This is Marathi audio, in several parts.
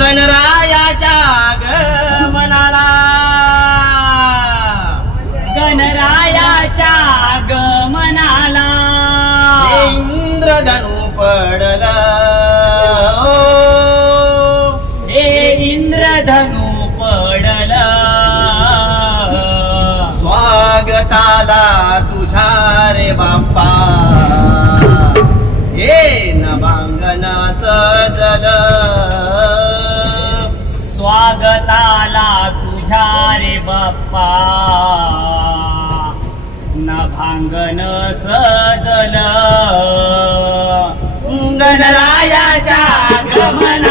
गणरायाच्या गमनाला गणरायाच्या गमनाला इंद्रधनु पडला. तुझ्या रे बाप्पा. हे नभांगना सजल स्वागताला तुझा रे बाप्पा. नभांगन सजल गणरायाच्या गमन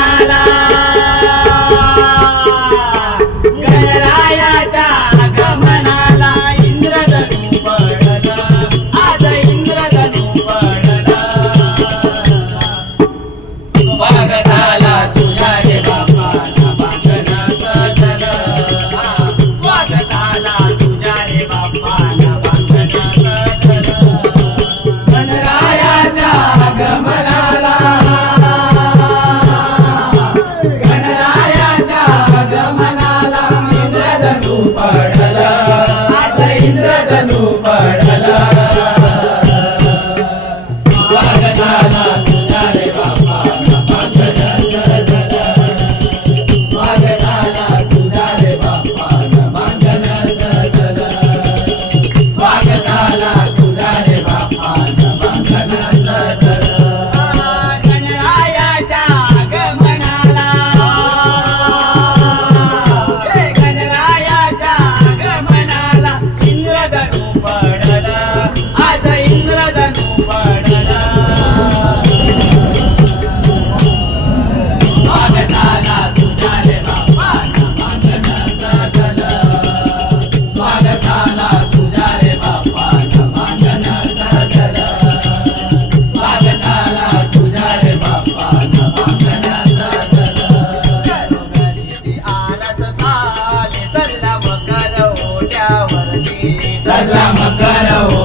ಕರವೋ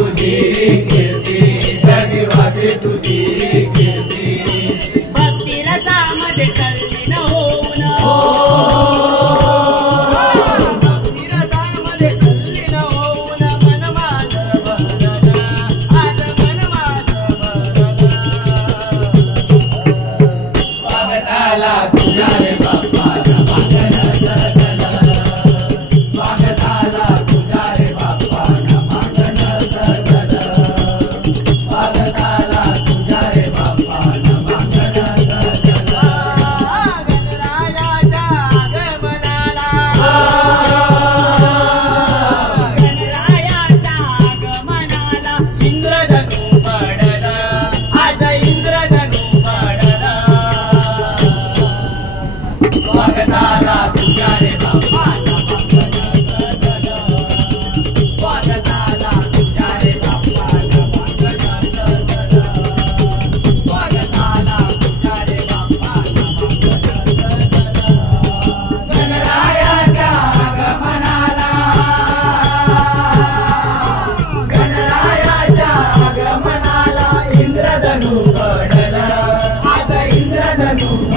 জানো